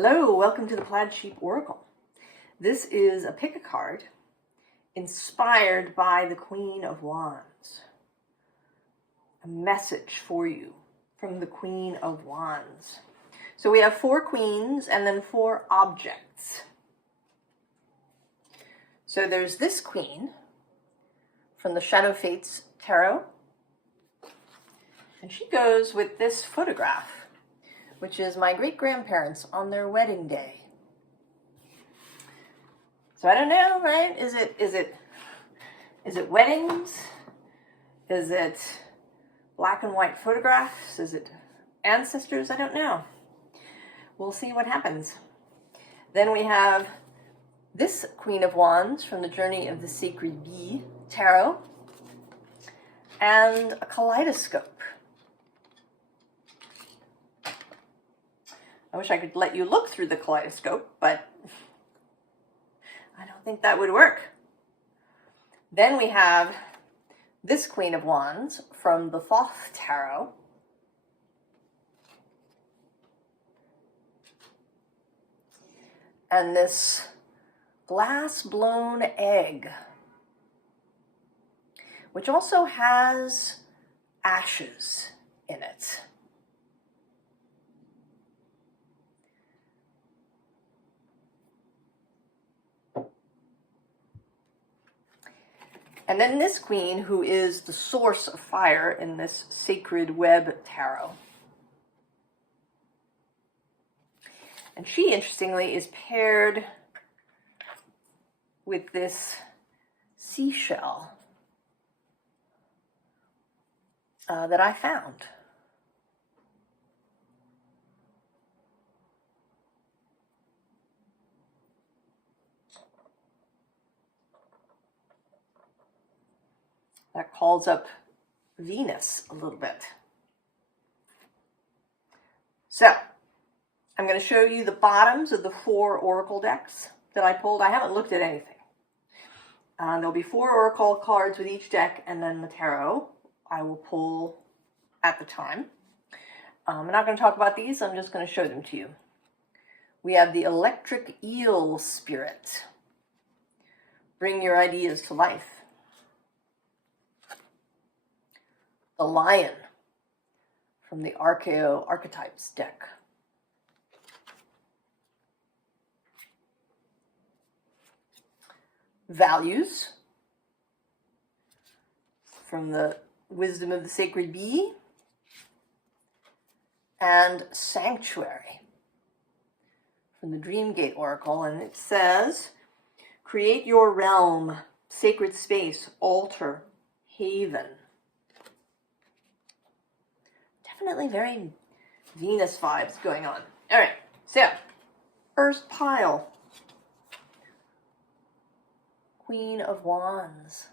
Hello, welcome to the Plaid Sheep Oracle. This is a pick a card inspired by the Queen of Wands. A message for you from the Queen of Wands. So we have 4 queens and then 4 objects. So there's this queen from the Shadow Fates Tarot. And she goes with this photograph, which is my great-grandparents on their wedding day. So I don't know, right? Is it weddings? Is it black and white photographs? Is it ancestors? I don't know. We'll see what happens. Then we have this Queen of Wands from the Journey of the Sacred Bee Tarot, and a kaleidoscope. I wish I could let you look through the kaleidoscope, but I don't think that would work. Then we have this Queen of Wands from the Thoth Tarot. And this glass-blown egg, which also has ashes in it. And then this queen, who is the source of fire in this Sacred Web Tarot. And she, interestingly, is paired with this seashell that I found. That calls up Venus a little bit. So, I'm going to show you the bottoms of the 4 oracle decks that I pulled. I haven't looked at anything. There'll be 4 oracle cards with each deck, and then the tarot I will pull at the time. I'm not going to talk about these. I'm just going to show them to you. We have the Electric Eel Spirit. Bring your ideas to life. The Lion from the Archeo Archetypes deck. Values from the Wisdom of the Sacred Bee. And Sanctuary from the Dreamgate Oracle. And it says, create your realm, sacred space, altar, haven. Definitely very Venus vibes going on. All right, so first pile. Queen of Wands.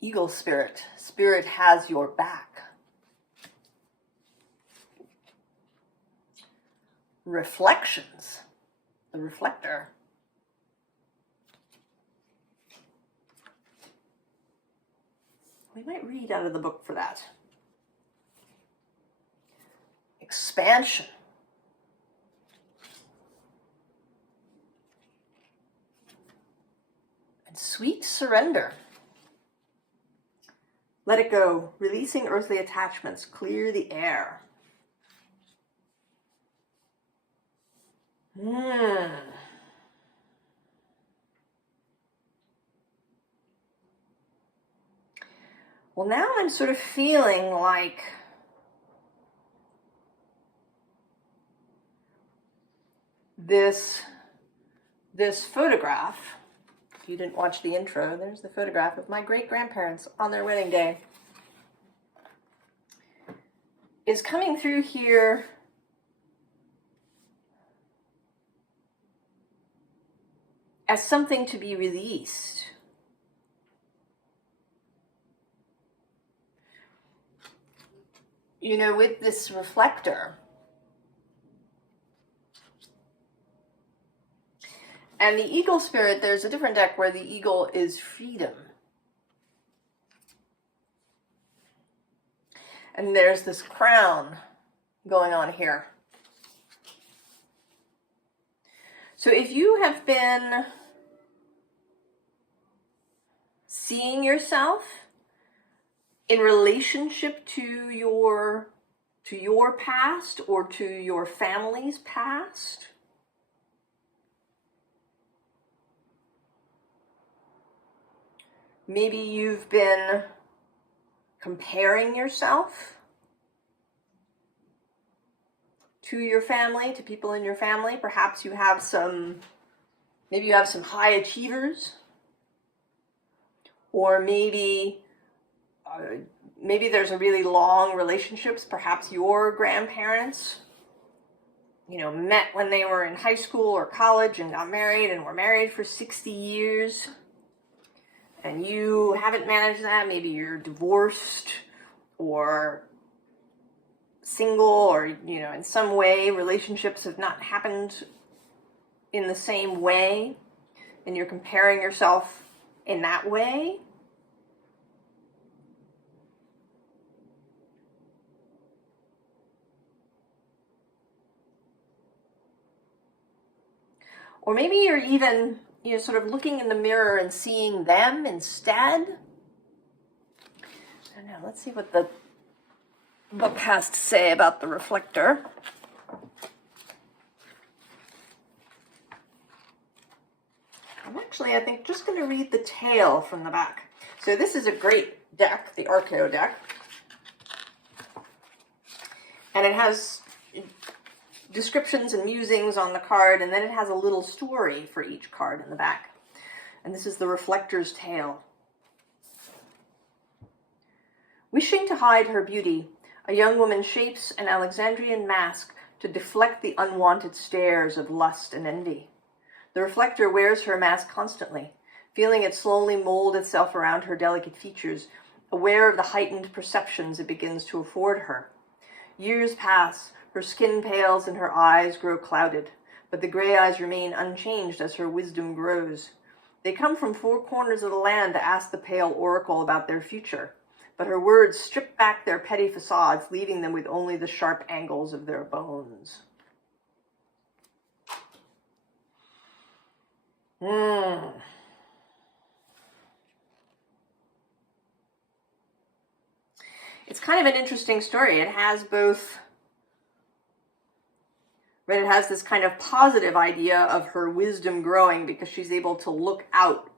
Eagle Spirit. Spirit has your back. Reflections. The Reflector. We might read out of the book for that. Expansion. And Sweet Surrender. Let it go. Releasing earthly attachments. Clear the air. Well, now I'm sort of feeling like this photograph. If you didn't watch the intro, there's the photograph of my great-grandparents on their wedding day. Is coming through here as something to be released. You know, with this reflector, And the eagle spirit, there's a different deck where the eagle is freedom. And there's this crown going on here. So if you have been seeing yourself in relationship to your past or to your family's past, maybe you've been comparing yourself to your family, to people in your family. Perhaps you have maybe you have some high achievers, or maybe there's a really long relationships. Perhaps your grandparents, met when they were in high school or college and got married and were married for 60 years. And you haven't managed that. Maybe you're divorced or single, or, in some way relationships have not happened in the same way, and you're comparing yourself in that way. Or maybe you're even sort of looking in the mirror and seeing them instead. I don't know. Let's see what the book has to say about the reflector. I'm actually, I think, just going to read the tale from the back. So this is a great deck, the Archeo deck. And it has descriptions and musings on the card, and then it has a little story for each card in the back. And this is the reflector's tale. Wishing to hide her beauty, a young woman shapes an Alexandrian mask to deflect the unwanted stares of lust and envy. The reflector wears her mask constantly, feeling it slowly mold itself around her delicate features, aware of the heightened perceptions it begins to afford her. Years pass, her skin pales and her eyes grow clouded, but the gray eyes remain unchanged as her wisdom grows. They come from 4 corners of the land to ask the pale oracle about their future, but her words strip back their petty facades, leaving them with only the sharp angles of their bones. It's kind of an interesting story. It has both, but it has this kind of positive idea of her wisdom growing because she's able to look out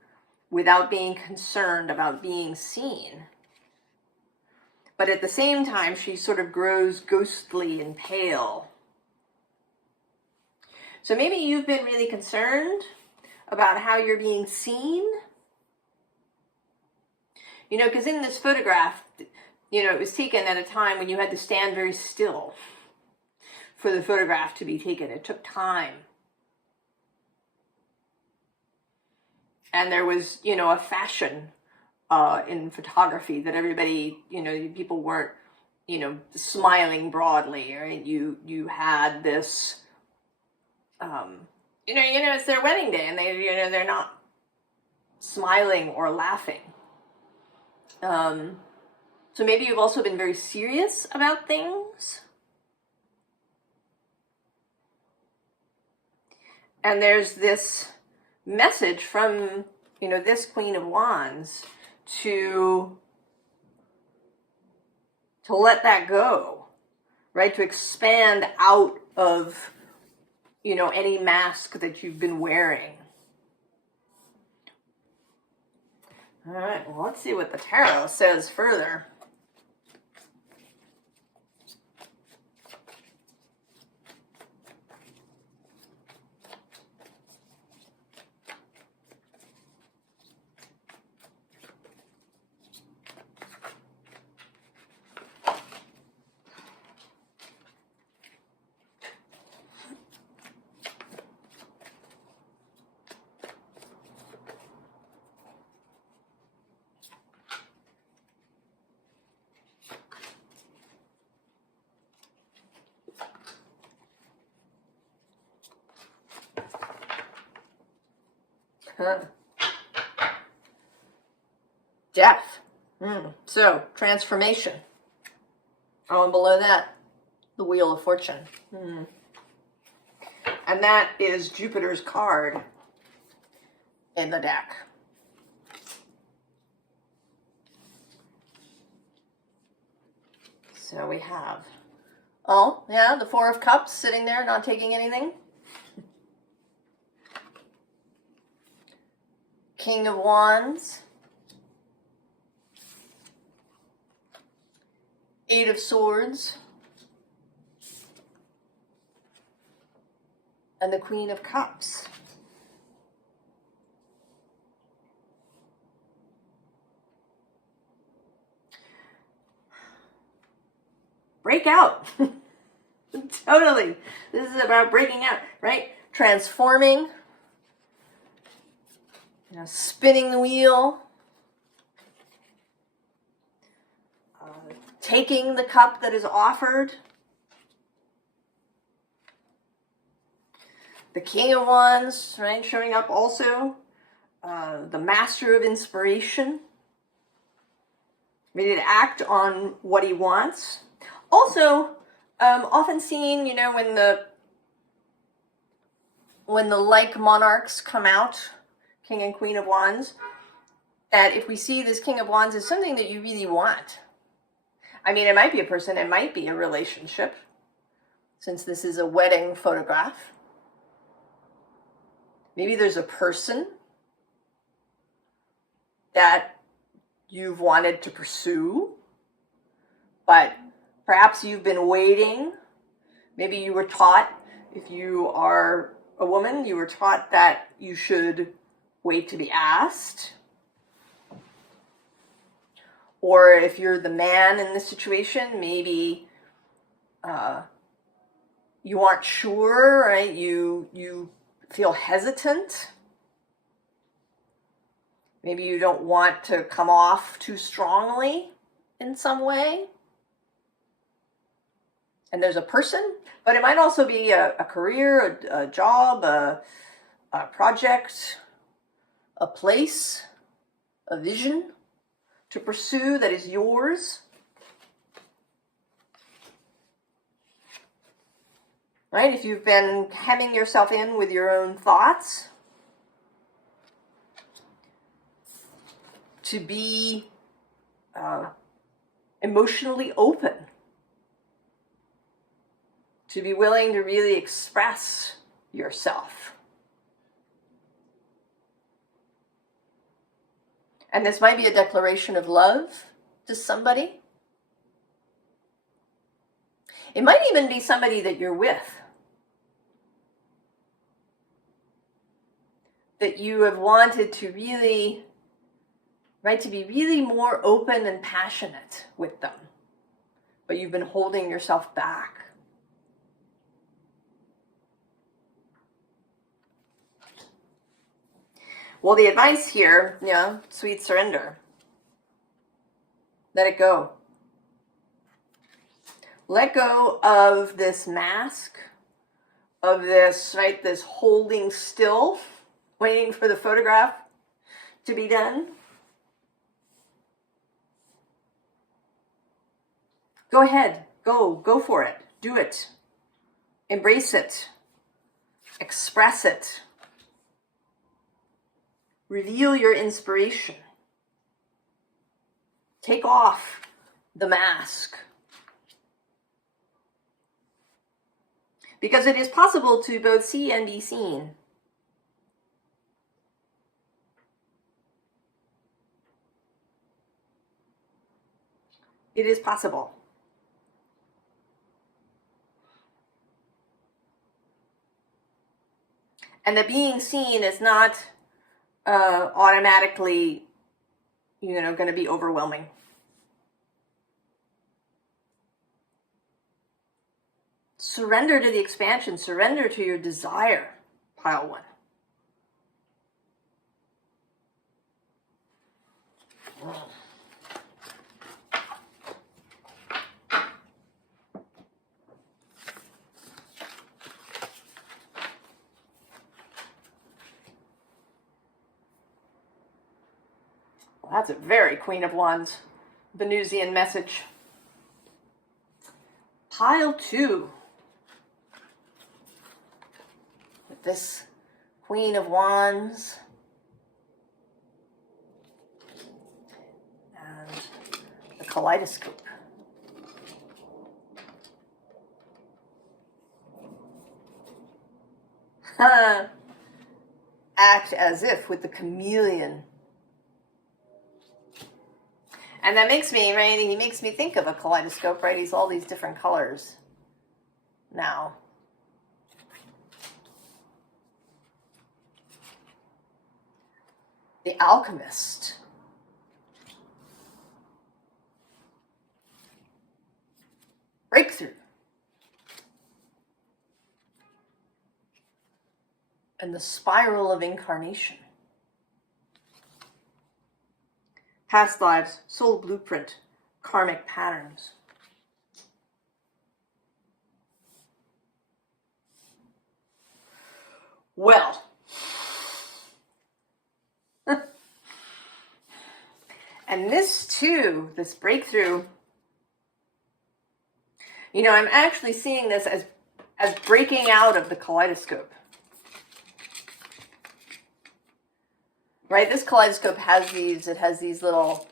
without being concerned about being seen. But at the same time, she sort of grows ghostly and pale. So maybe you've been really concerned about how you're being seen. Because in this photograph, it was taken at a time when you had to stand very still for the photograph to be taken. It took time. And there was, a fashion in photography that everybody, people weren't, smiling broadly, right? You had this, it's their wedding day and they're not smiling or laughing. So maybe you've also been very serious about things. And there's this message from, this Queen of Wands to let that go, right? To expand out of, any mask that you've been wearing. All right, well, let's see what the tarot says further. Death. So, transformation. Oh, and below that, the Wheel of Fortune. And that is Jupiter's card in the deck. So we have, oh, yeah, the Four of Cups sitting there, not taking anything. King of Wands. Eight of Swords. And the Queen of Cups. Break out. Totally. This is about breaking out, right? Transforming. Spinning the wheel. Taking the cup that is offered. The King of Wands, right? Showing up also. The Master of Inspiration. Ready to act on what he wants. Also, often seen, when the like monarchs come out, King and Queen of Wands, that if we see this King of Wands as something that you really want. I mean, it might be a person, it might be a relationship, since this is a wedding photograph. Maybe there's a person that you've wanted to pursue, but perhaps you've been waiting. Maybe you were taught, if you are a woman, you were taught that you should wait to be asked. Or if you're the man in this situation, maybe you aren't sure, right? You feel hesitant. Maybe you don't want to come off too strongly in some way. And there's a person, but it might also be a career, a job, a project, a place, a vision to pursue that is yours. Right? If you've been hemming yourself in with your own thoughts, to be emotionally open, to be willing to really express yourself. And this might be a declaration of love to somebody. It might even be somebody that you're with, that you have wanted to really, right, to be really more open and passionate with them, but you've been holding yourself back. Well, the advice here, sweet surrender. Let it go. Let go of this mask, of this, right, this holding still, waiting for the photograph to be done. Go ahead. Go for it. Do it. Embrace it. Express it. Reveal your inspiration. Take off the mask. Because it is possible to both see and be seen. It is possible. And the being seen is not automatically, going to be overwhelming. Surrender to the expansion. Surrender to your desire, pile one. That's a very Queen of Wands Venusian message. Pile 2. With this Queen of Wands. And the kaleidoscope. Act as if with the chameleon. And that makes me, right, he makes me think of a kaleidoscope, right? He's all these different colors now. The alchemist. Breakthrough. And the spiral of incarnation. Past lives, soul blueprint, karmic patterns. Well, and this too, this breakthrough, you know, I'm actually seeing this as breaking out of the kaleidoscope. Right, this kaleidoscope has these, it has these little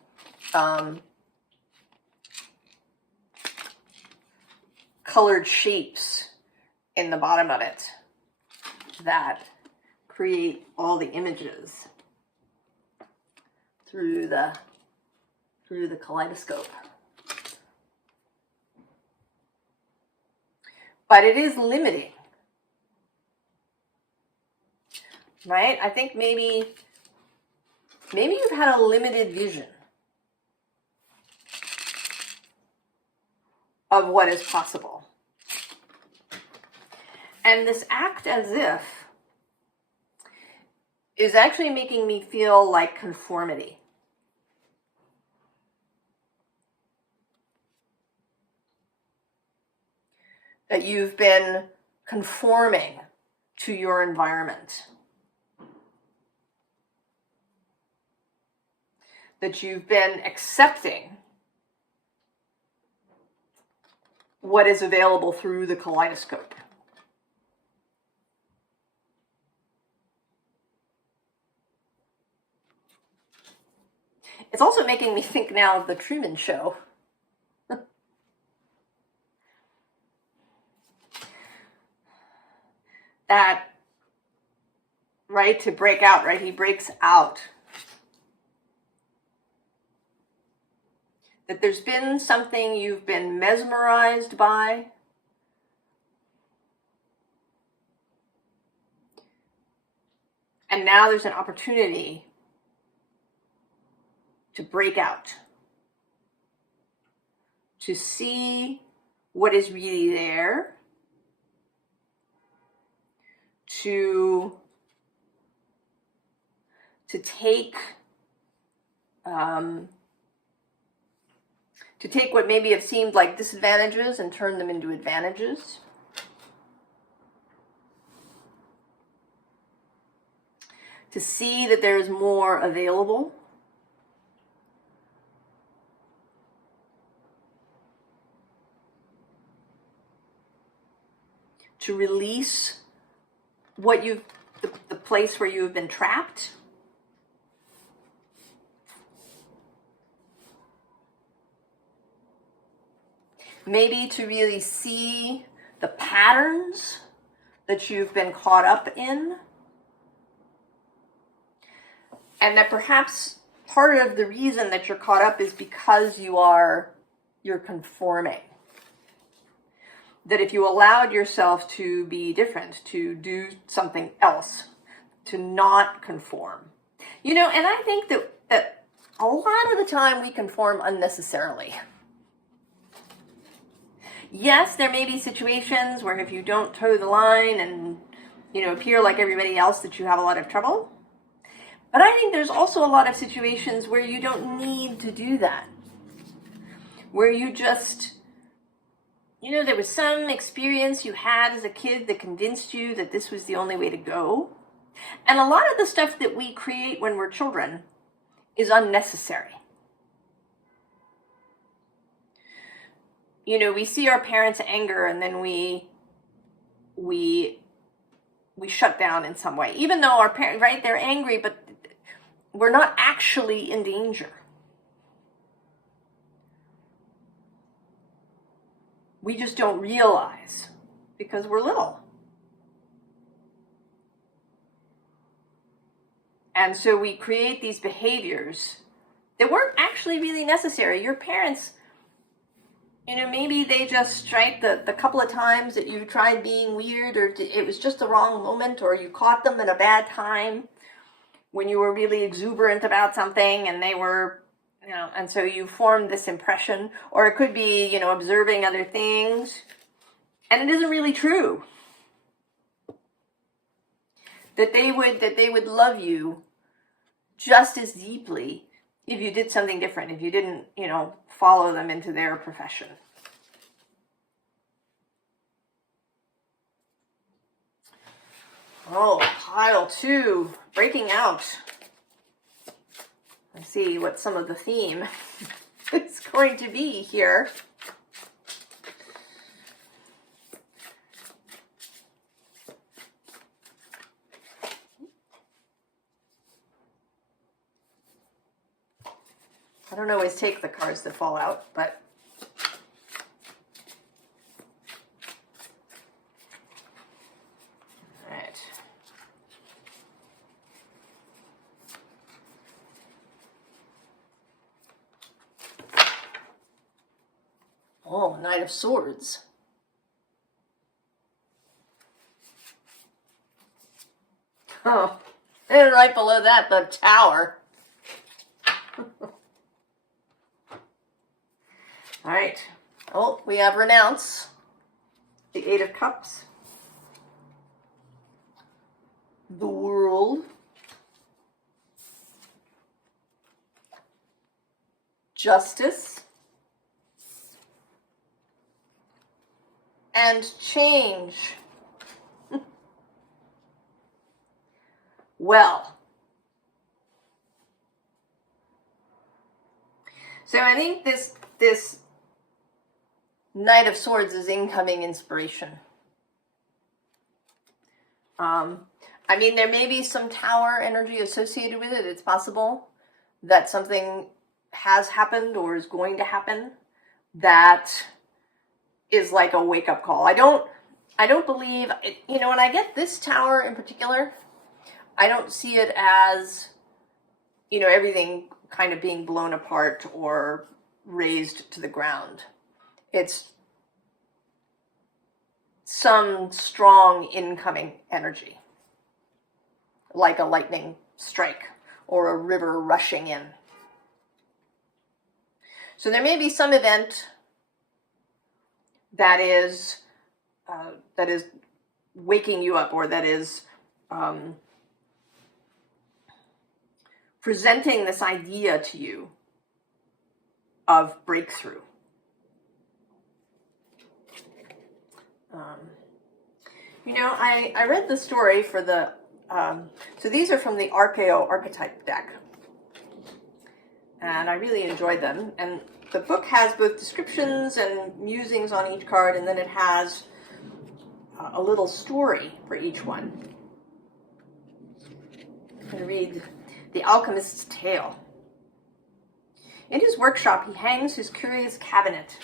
colored shapes in the bottom of it that create all the images through the kaleidoscope. But it is limiting. Right? I think maybe you've had a limited vision of what is possible. And this act as if is actually making me feel like conformity. That you've been conforming to your environment. That you've been accepting what is available through the kaleidoscope. It's also making me think now of the Truman Show. That, right, to break out, right, he breaks out. That there's been something you've been mesmerized by. And now there's an opportunity to break out. To see what is really there. To take what maybe have seemed like disadvantages and turn them into advantages. To see that there's more available. To release what you've, the place where you've been trapped. Maybe to really see the patterns that you've been caught up in. And that perhaps part of the reason that you're caught up is because you're conforming. That if you allowed yourself to be different, to do something else, to not conform. You know, and I think that a lot of the time we conform unnecessarily. Yes, there may be situations where if you don't toe the line and, you know, appear like everybody else that you have a lot of trouble. But I think there's also a lot of situations where you don't need to do that. Where you just, you know, there was some experience you had as a kid that convinced you that this was the only way to go. And a lot of the stuff that we create when we're children is unnecessary. You know, we see our parents' anger and then we shut down in some way. Even though our parents, right, they're angry, but we're not actually in danger. We just don't realize because we're little. And so we create these behaviors that weren't actually really necessary. Your parents, you know, maybe they just strike the couple of times that you tried being weird, or it was just the wrong moment, or you caught them at a bad time when you were really exuberant about something and they were, you know, and so you formed this impression. Or it could be, you know, observing other things. And it isn't really true that they would love you just as deeply if you did something different, if you didn't, you know, follow them into their profession. Oh, pile 2, breaking out. Let's see what some of the theme is going to be here. I don't always take the cards that fall out, but all right. Oh, Knight of Swords. Oh, and right below that, the Tower. All right. Oh, we have Renounce. The 8 of Cups. The World. Justice. And Change. Well. So I think this Knight of Swords is incoming inspiration. I mean, there may be some Tower energy associated with it. It's possible that something has happened or is going to happen that is like a wake-up call. I don't believe it, you know, when I get this Tower in particular, I don't see it as, you know, everything kind of being blown apart or razed to the ground. It's some strong incoming energy, like a lightning strike or a river rushing in. So there may be some event that is waking you up, or that is presenting this idea to you of breakthrough. You know, I read the story for the, so these are from the Archeo archetype deck. And I really enjoyed them. And the book has both descriptions and musings on each card, and then it has a little story for each one. I'm going to read The Alchemist's Tale. In his workshop, he hangs his curious cabinet.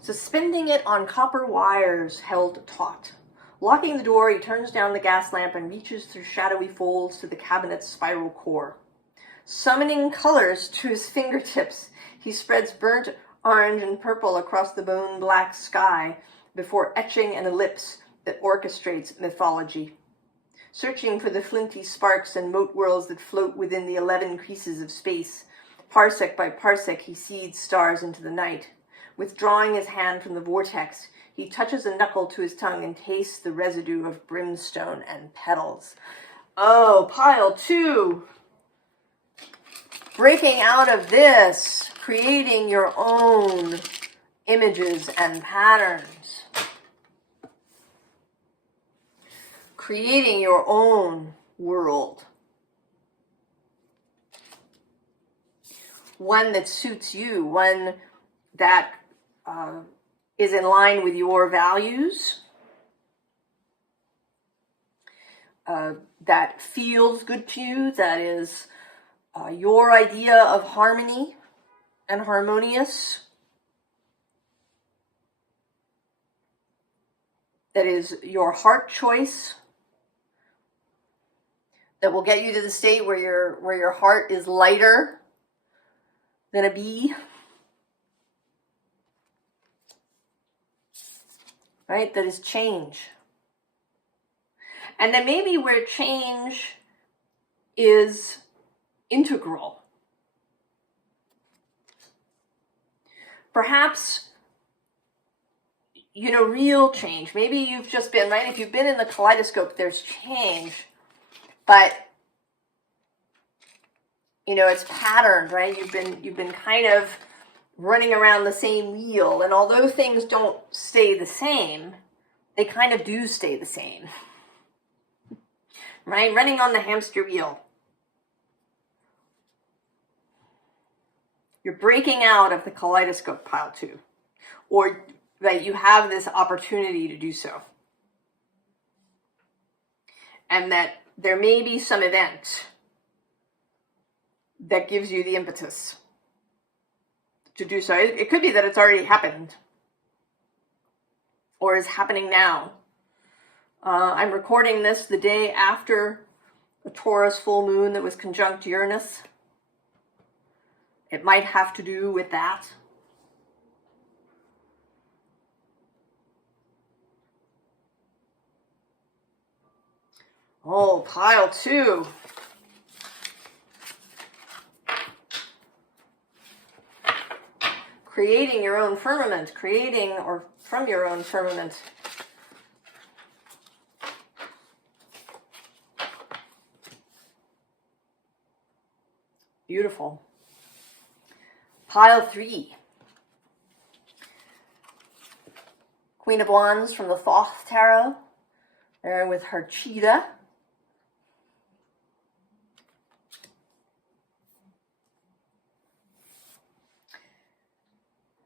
Suspending it on copper wires held taut. Locking the door, he turns down the gas lamp and reaches through shadowy folds to the cabinet's spiral core. Summoning colors to his fingertips, he spreads burnt orange and purple across the bone-black sky before etching an ellipse that orchestrates mythology. Searching for the flinty sparks and mote whirls that float within the 11 creases of space, parsec by parsec he seeds stars into the night. Withdrawing his hand from the vortex, he touches a knuckle to his tongue and tastes the residue of brimstone and petals. Oh, pile 2. Breaking out of this, creating your own images and patterns. Creating your own world. one that suits you, one that is in line with your values, that feels good to you, that is your idea of harmony and harmonious, that is your heart choice, that will get you to the state where your heart is lighter than a bee. Right? That is change. And then maybe where change is integral. Perhaps, real change. Maybe you've just been, right? If you've been in the kaleidoscope, there's change. But, it's patterned, right? You've been kind of running around the same wheel. And although things don't stay the same, they kind of do stay the same. Right? Running on the hamster wheel. You're breaking out of the kaleidoscope pile too. Or that you have this opportunity to do so. And that there may be some event that gives you the impetus to do so. It could be that it's already happened or is happening now. I'm recording this the day after a Taurus full moon that was conjunct Uranus. It might have to do with that. Oh, pile 2. Creating your own firmament, creating or from your own firmament. Beautiful. Pile 3. Queen of Wands from the Thoth Tarot. There with her cheetah.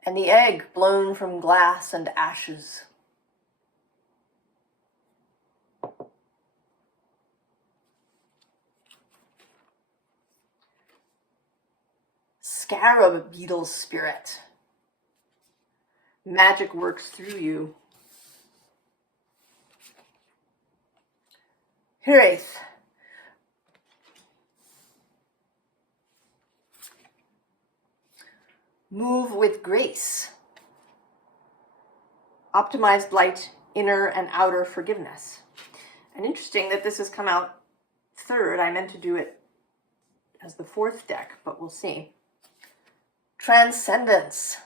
And the egg blown from glass and ashes. Scarab beetle spirit. Magic works through you. Hirith. Move with grace. Optimized light, inner and outer forgiveness. And interesting that this has come out third. I meant to do it as the fourth deck, but we'll see. Transcendence.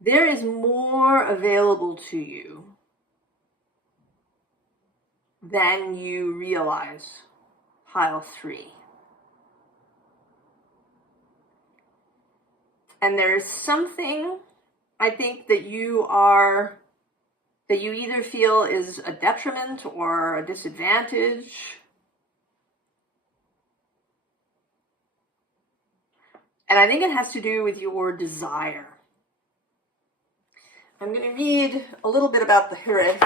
There is more available to you than you realize, pile 3. And there's something, I think, that you either feel is a detriment or a disadvantage. And I think it has to do with your desire. I'm going to read a little bit about the Hirith.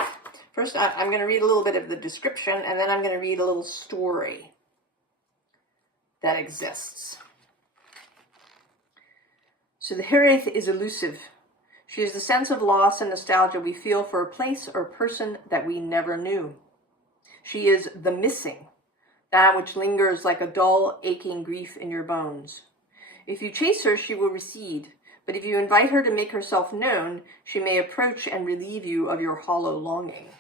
First, I'm going to read a little bit of the description, and then I'm going to read a little story that exists. So the Hirith is elusive. She is the sense of loss and nostalgia we feel for a place or person that we never knew. She is the missing, that which lingers like a dull, aching grief in your bones. If you chase her, she will recede. But if you invite her to make herself known, she may approach and relieve you of your hollow longing.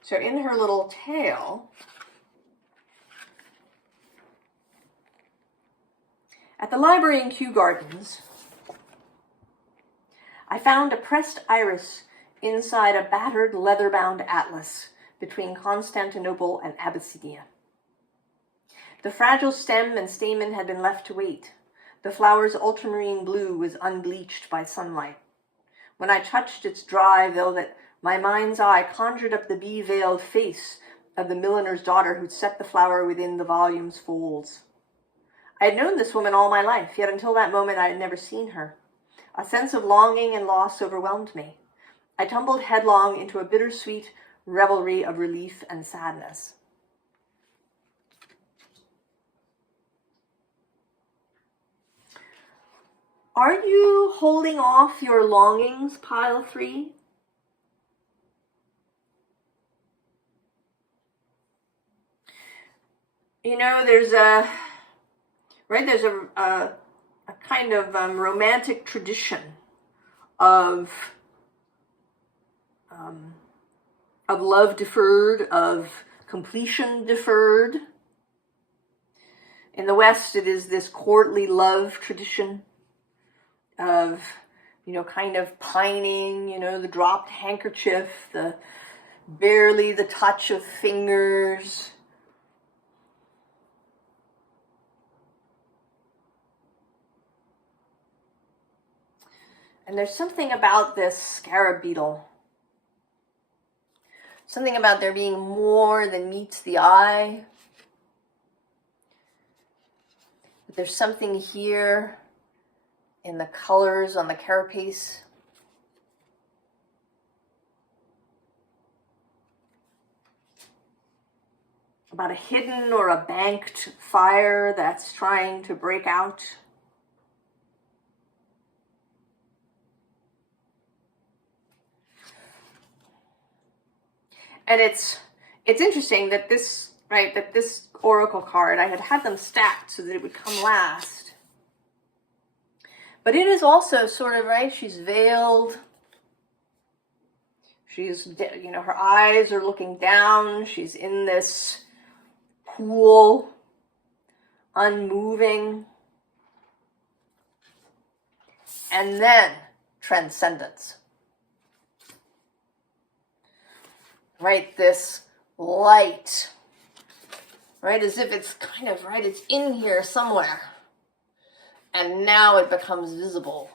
So in her little tale, at the library in Kew Gardens, I found a pressed iris inside a battered leather-bound atlas between Constantinople and Abyssinia. The fragile stem and stamen had been left to wait. The flower's ultramarine blue was unbleached by sunlight. When I touched its dry velvet, my mind's eye conjured up the bee-veiled face of the milliner's daughter who'd set the flower within the volume's folds. I had known this woman all my life, yet until that moment I had never seen her. A sense of longing and loss overwhelmed me. I tumbled headlong into a bittersweet revelry of relief and sadness. Are you holding off your longings, pile 3? You know, there's a kind of romantic tradition of love deferred, of completion deferred. In the West, it is this courtly love tradition of, kind of pining, the dropped handkerchief, barely the touch of fingers. And there's something about this scarab beetle, something about there being more than meets the eye. But there's something here in the colors on the carapace. About a hidden or a banked fire that's trying to break out. And it's interesting that this oracle card, I had them stacked so that it would come last. But it is also sort of, she's veiled. She's, her eyes are looking down. She's in this pool, unmoving. And then transcendence. This light, as if it's kind of, it's in here somewhere. And now it becomes visible.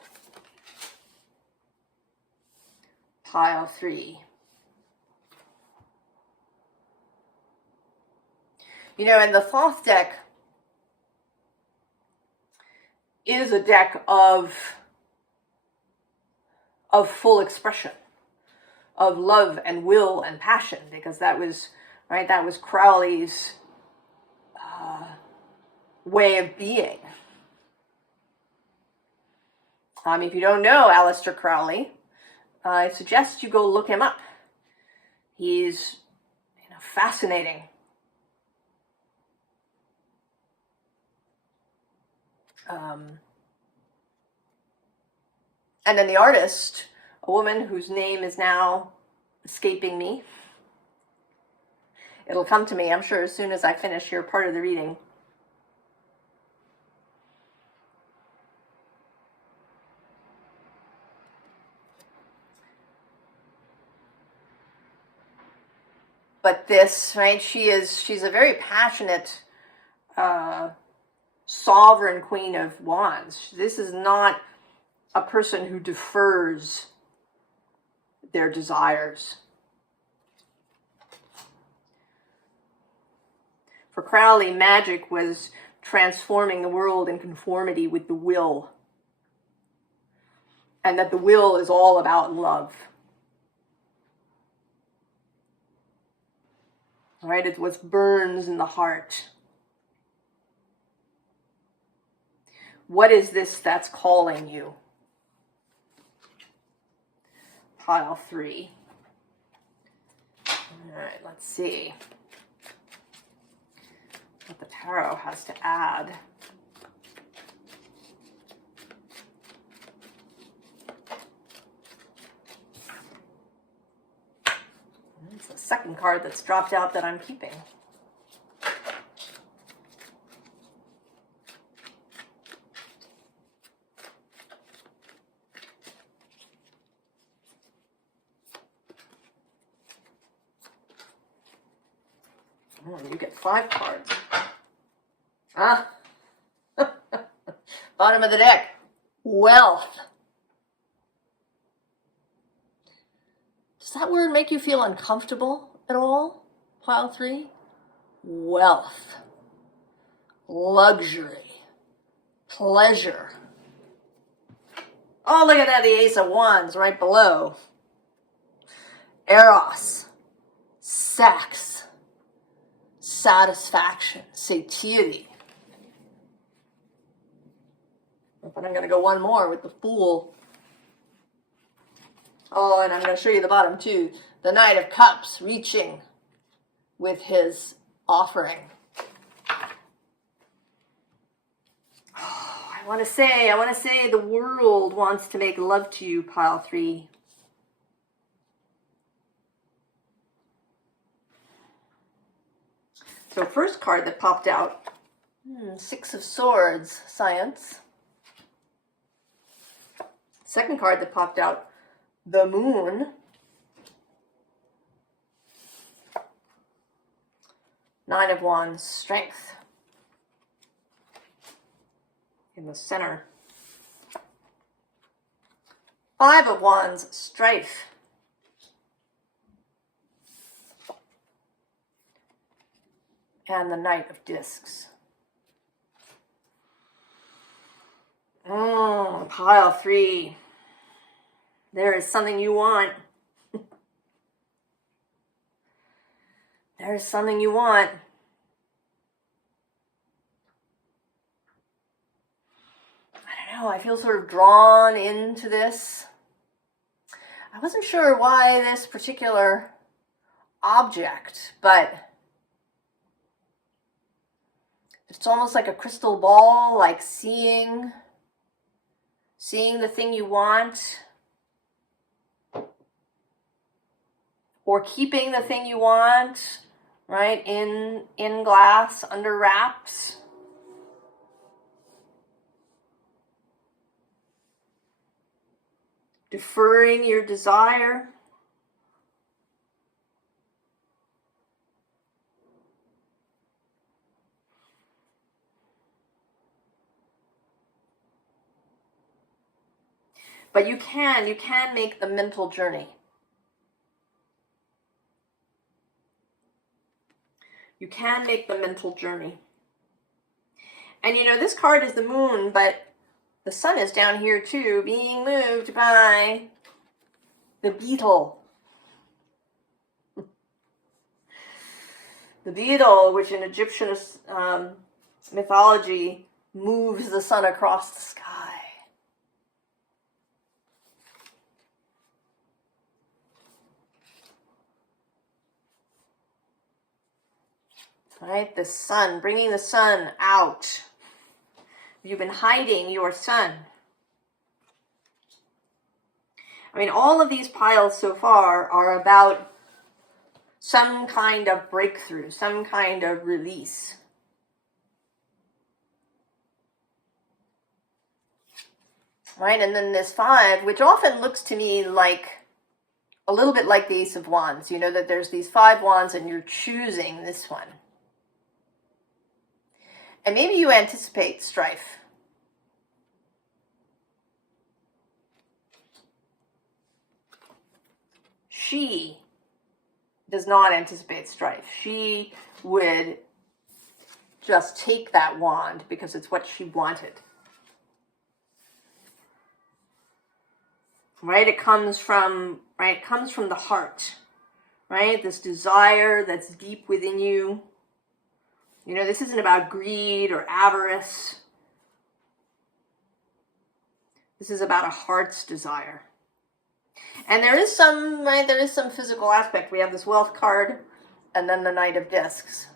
Pile 3. And the Thoth deck is a deck of full expression, of love and will and passion, because that was Crowley's way of being. If you don't know Aleister Crowley, I suggest you go look him up. He's fascinating. And then the artist, a woman whose name is now escaping me. It'll come to me, I'm sure, as soon as I finish your part of the reading. But this, she's a very passionate, sovereign queen of wands. This is not a person who defers their desires. For Crowley, magic was transforming the world in conformity with the will. And that the will is all about love. It's what burns in the heart. What is this that's calling you? Pile 3. All right, let's see what the tarot has to add. It's the second card that's dropped out that I'm keeping. Oh, you get 5 cards. Ah. Bottom of the deck. Wealth. Does that word make you feel uncomfortable at all? Pile 3. Wealth. Luxury. Pleasure. Oh, look at that, the Ace of Wands right below. Eros. Sex. Satisfaction. Satiety. But I'm going to go one more with the Fool. Oh, and I'm going to show you the bottom too. The Knight of Cups reaching with his offering. Oh, I want to say the world wants to make love to you, pile 3. So first card that popped out, 6 of Swords, Science. Second card that popped out, the Moon. 9 of Wands, Strength. In the center. 5 of Wands, Strife. And the Knight of Discs. Pile 3. There is something you want. There is something you want. I don't know, I feel sort of drawn into this. I wasn't sure why this particular object, but it's almost like a crystal ball, like seeing the thing you want, or keeping the thing you want, right, in glass, under wraps. Deferring your desire. But you can make the mental journey. You can make the mental journey. And you know, this card is the Moon, but the Sun is down here too, being moved by the beetle. The beetle, which in Egyptian mythology moves the sun across the sky. Right, the sun, bringing the sun out. You've been hiding your sun. I mean, all of these piles so far are about some kind of breakthrough, some kind of release. Right, and then this 5, which often looks to me like a little bit like the Ace of Wands. You know that there's these 5 wands and you're choosing this one. And maybe you anticipate strife. She does not anticipate strife. She would just take that wand because it's what she wanted. Right? It comes from the heart. Right? This desire that's deep within you. You know, this isn't about greed or avarice. This is about a heart's desire. And there is some physical aspect. We have this wealth card and then the Knight of Discs.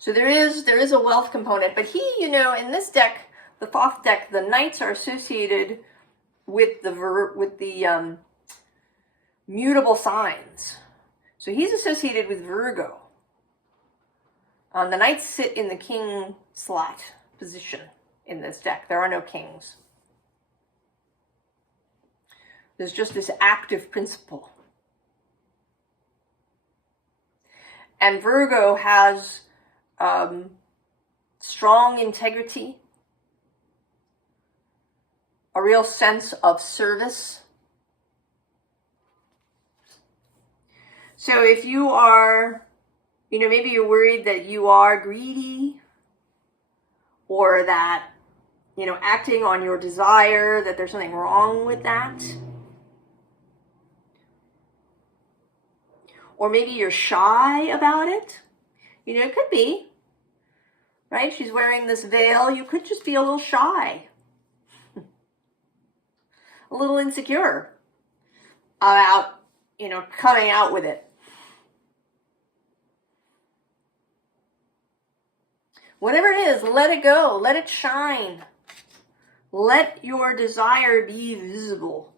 So there is a wealth component, but you know, in this deck, the Thoth deck, the knights are associated with the mutable signs. So he's associated with Virgo. The knights sit in the king slot position in this deck. There are no kings. There's just this active principle. And Virgo has strong integrity, a real sense of service. So if you are, maybe you're worried that you are greedy, or that, acting on your desire, that there's something wrong with that. Or maybe you're shy about it. It could be, right? She's wearing this veil. You could just be a little shy, a little insecure about, coming out with it. Whatever it is, let it go. Let it shine. Let your desire be visible.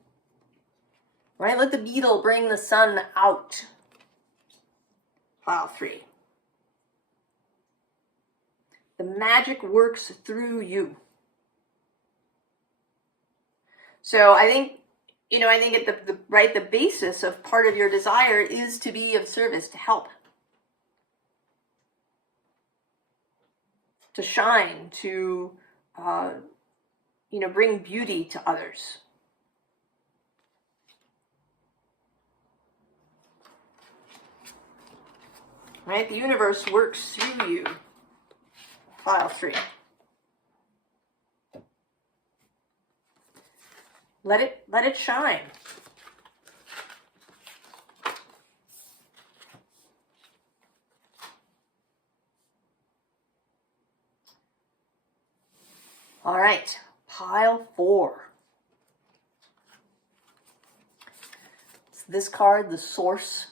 Right? Let the beetle bring the sun out. Pile 3. The magic works through you. So I think, at the basis of part of your desire is to be of service, to help, to shine, to, bring beauty to others. Right? The universe works through you. Pile 3. Let it shine. All right, pile 4. So this card, the source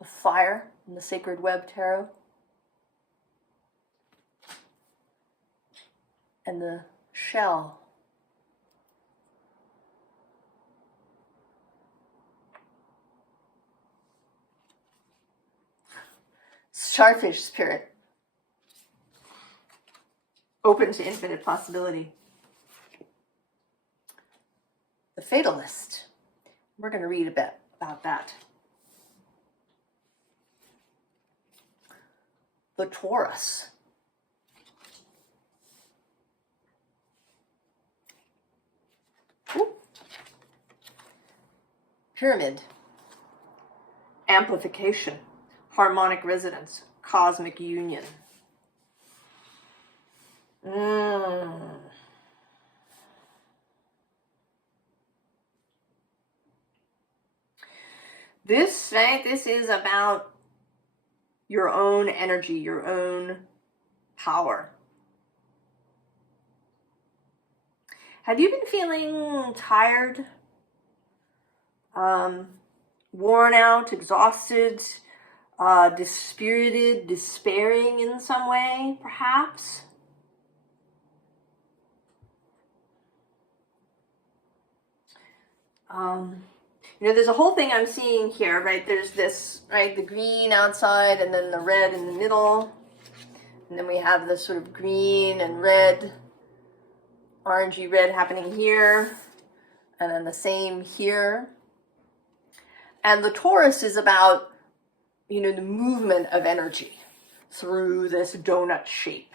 of fire in the Sacred Web Tarot. And the shell. Starfish spirit. Open to infinite possibility. The fatalist. We're going to read a bit about that. The Taurus. Ooh. Pyramid. Amplification. Harmonic resonance. Cosmic union. This is about your own energy, your own power. Have you been feeling tired, worn out, exhausted, dispirited, despairing in some way, perhaps? There's a whole thing I'm seeing here, right? There's this, right, the green outside and then the red in the middle. And then we have this sort of green and red, orangey red happening here. And then the same here. And the Taurus is about, the movement of energy through this donut shape.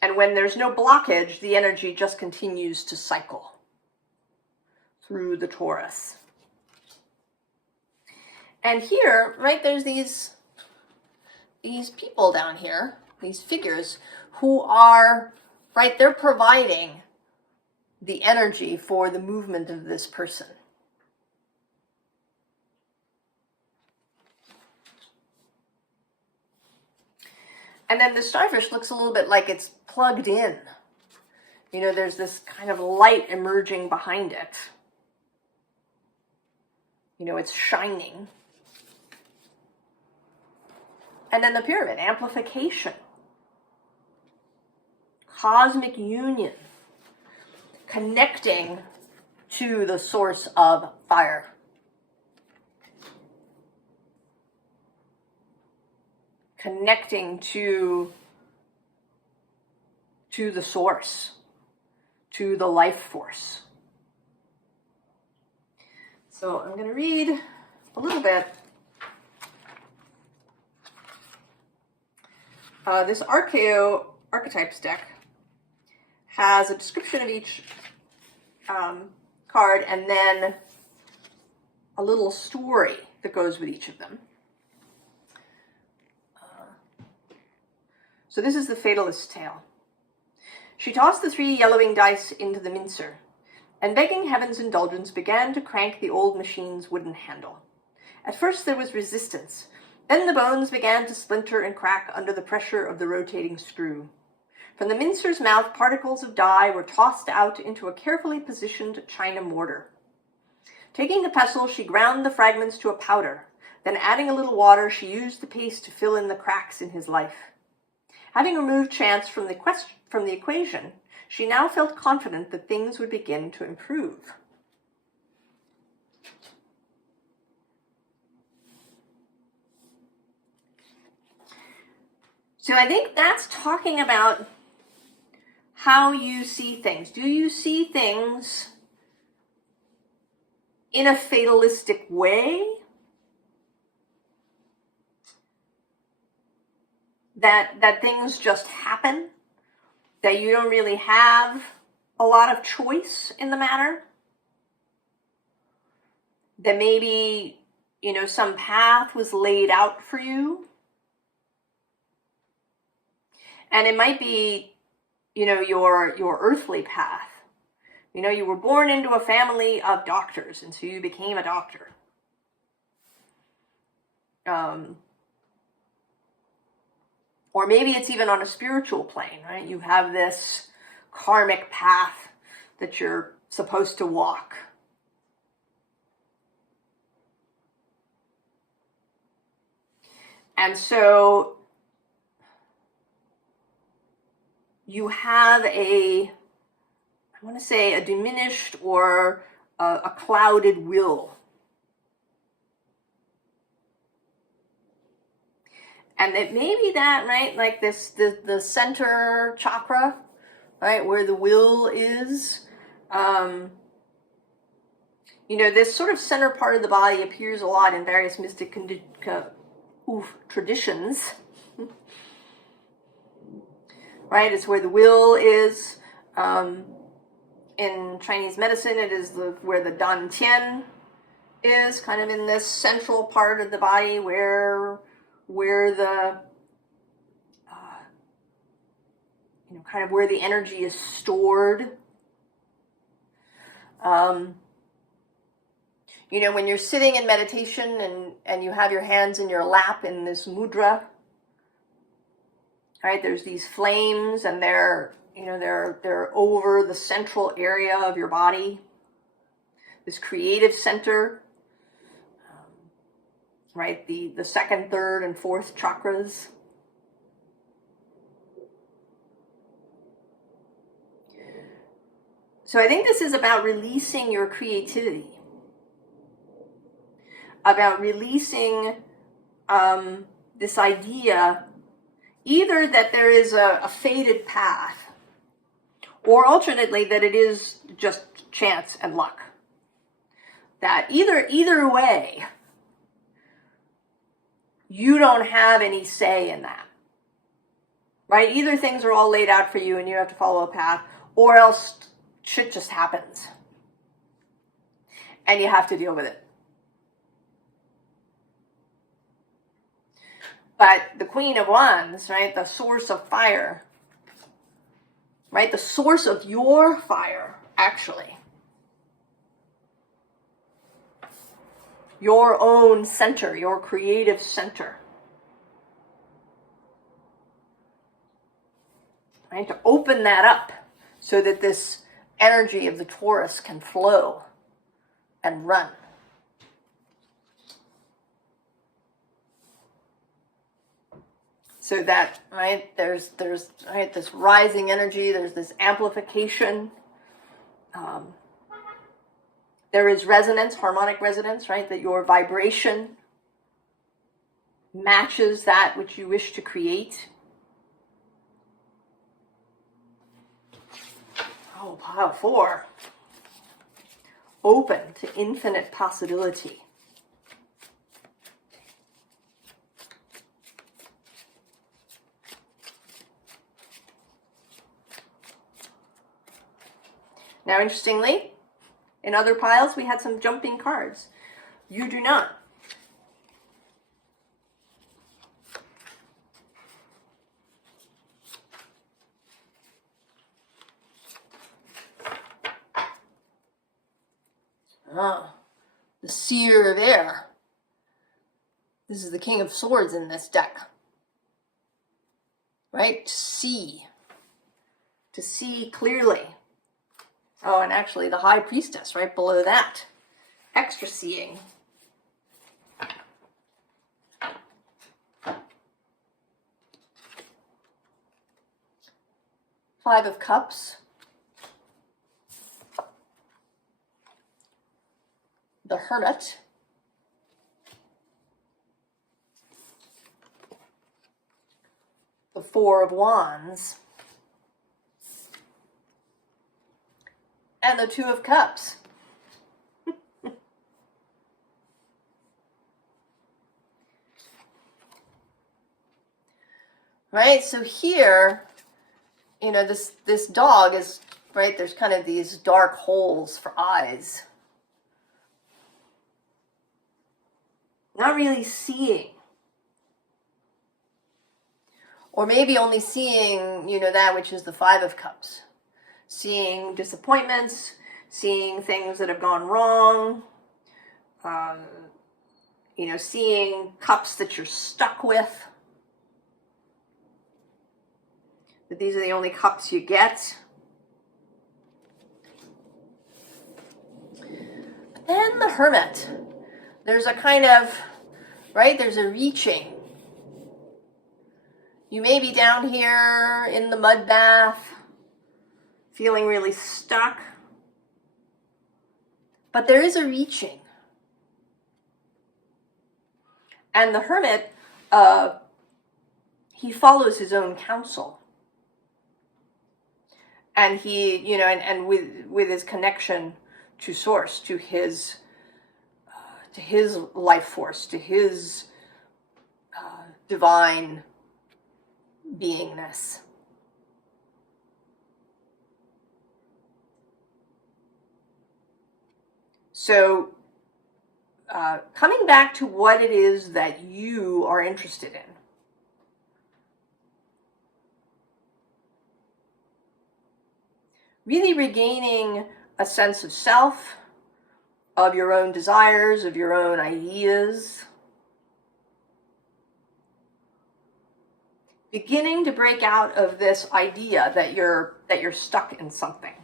And when there's no blockage, the energy just continues to cycle through the Taurus. And here, right, there's these people down here, these figures who are, right, they're providing the energy for the movement of this person. And then the starfish looks a little bit like it's plugged in. There's this kind of light emerging behind it. It's shining. And then the pyramid, amplification. Cosmic union. Connecting to the source of fire. Connecting to the source, to the life force. So I'm going to read a little bit. This archeo archetypes deck has a description of each card and then a little story that goes with each of them. So this is the Fatalist's Tale. She tossed the 3 yellowing dice into the mincer, and begging heaven's indulgence began to crank the old machine's wooden handle. At first there was resistance, then the bones began to splinter and crack under the pressure of the rotating screw. From the mincer's mouth, particles of dye were tossed out into a carefully positioned china mortar. Taking the pestle, she ground the fragments to a powder. Then adding a little water, she used the paste to fill in the cracks in his life. Having removed chance from the equation, she now felt confident that things would begin to improve. So I think that's talking about how you see things. Do you see things in a fatalistic way? That things just happen? That you don't really have a lot of choice in the matter? That maybe, some path was laid out for you? And it might be, your earthly path. You were born into a family of doctors, and so you became a doctor. Or maybe it's even on a spiritual plane, right? You have this karmic path that you're supposed to walk. And so you have a diminished or a clouded will. And it may be that, right, like the center chakra, right, where the will is. This sort of center part of the body appears a lot in various mystic traditions. Right, it's where the will is. In Chinese medicine, it is where the dantian is, kind of in this central part of the body where the kind of where the energy is stored. When you're sitting in meditation and you have your hands in your lap in this mudra, right? There's these flames, and they're over the central area of your body, this creative center. Right, the second, third, and fourth chakras. So I think this is about releasing your creativity, about releasing this idea, either that there is a fated path, or alternately that it is just chance and luck. That either way, you don't have any say in that, right? Either things are all laid out for you and you have to follow a path, or else shit just happens and you have to deal with it. But the Queen of Wands, right, the source of fire, right, the source of your fire, actually, your own center, your creative center. Right? To open that up so that this energy of the Taurus can flow and run. So that, right, there's right, this rising energy, there's this amplification. There is resonance, harmonic resonance, right? That your vibration matches that which you wish to create. Oh, pile 4. open to infinite possibility. Now, interestingly, in other piles, we had some jumping cards. You do not. Ah, the Seer of Air. This is the King of Swords in this deck. Right? To see. To see clearly. Oh, and actually the High Priestess right below that. Extra seeing. Five of Cups. The Hermit. The Four of Wands. And the Two of Cups. Right, so here, you know, this dog is, right, there's kind of these dark holes for eyes. Not really seeing. Or maybe only seeing, you know, that which is the Five of Cups. Seeing disappointments, seeing things that have gone wrong, you know, seeing cups that you're stuck with. That these are the only cups you get. But then the Hermit. There's a kind of, right, there's a reaching. You may be down here in the mud bath, feeling really stuck. But there is a reaching. And the Hermit, he follows his own counsel. And he, you know, and with his connection to Source, to his life force, to his divine beingness. So, coming back to what it is that you are interested in. Really regaining a sense of self, of your own desires, of your own ideas. Beginning to break out of this idea that you're stuck in something.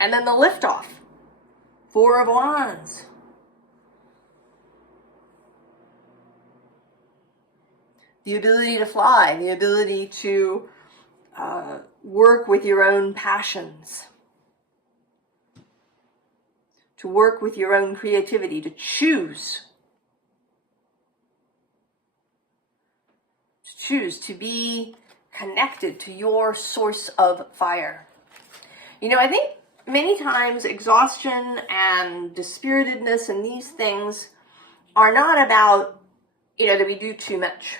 And then the liftoff. Four of Wands. The ability to fly, the ability to work with your own passions. To work with your own creativity, to choose. To choose to be connected to your source of fire. You know, I think many times exhaustion and dispiritedness and these things are not about, you know, that we do too much,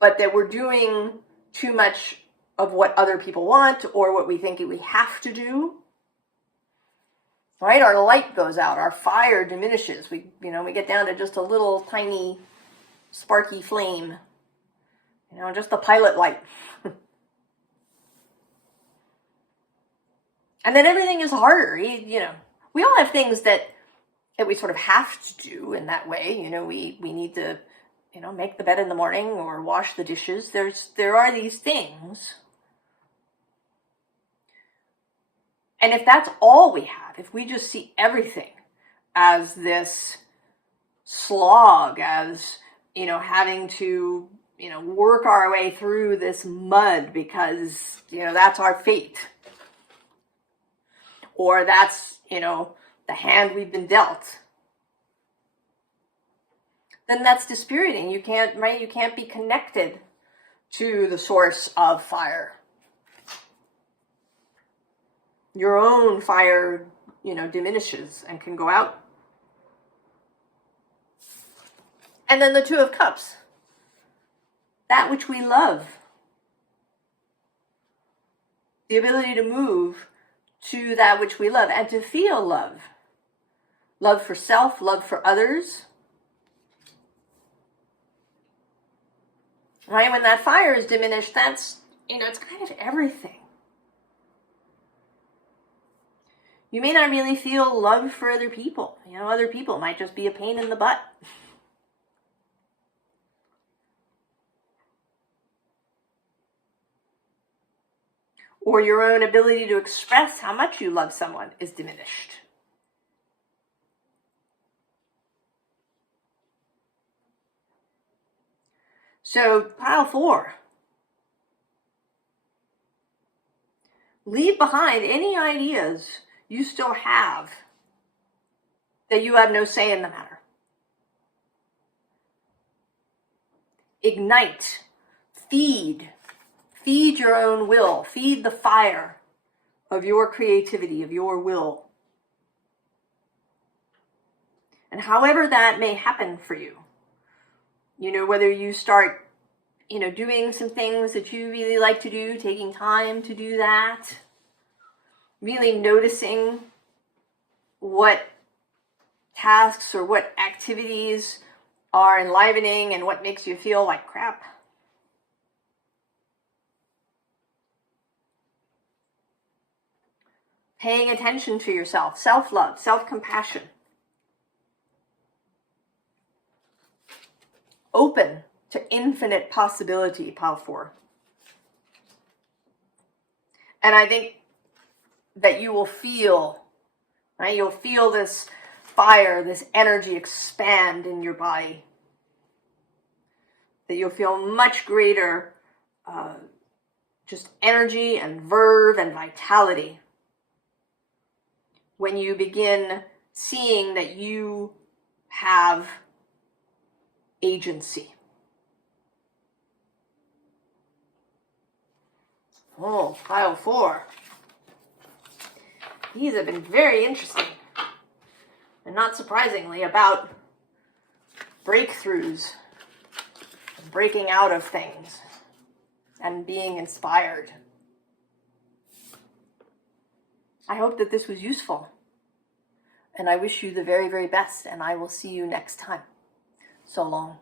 but that we're doing too much of what other people want or what we think we have to do. Right? Our light goes out, our fire diminishes. We get down to just a little tiny sparky flame. You know, just the pilot light. And then everything is harder. You know, we all have things that we sort of have to do in that way. You know, we need to, you know, make the bed in the morning or wash the dishes. There are these things. And if that's all we have, if we just see everything as this slog, as, you know, having to, you know, work our way through this mud because, you know, that's our fate. Or that's, you know, the hand we've been dealt. Then that's dispiriting. You can't, right? You can't be connected to the source of fire. Your own fire, diminishes and can go out. And then the Two of Cups. That which we love. The ability to move to that which we love and to feel love. Love for self, love for others. Right? When that fire is diminished, that's, it's kind of everything. You may not really feel love for other people. Other people might just be a pain in the butt. Or your own ability to express how much you love someone is diminished. So, pile 4. Leave behind any ideas you still have that you have no say in the matter. Ignite. Feed your own will. Feed the fire of your creativity, of your will. And however that may happen for you, whether you start, doing some things that you really like to do, taking time to do that, really noticing what tasks or what activities are enlivening and what makes you feel like crap. Paying attention to yourself, self-love, self-compassion. Open to infinite possibility, pile 4. And I think that you will feel, right? You'll feel this fire, this energy expand in your body. That you'll feel much greater just energy and verve and vitality when you begin seeing that you have agency. Oh, pile 4. These have been very interesting. And not surprisingly, about breakthroughs, breaking out of things, and being inspired. I hope that this was useful. And I wish you the very, very best, and I will see you next time. So long.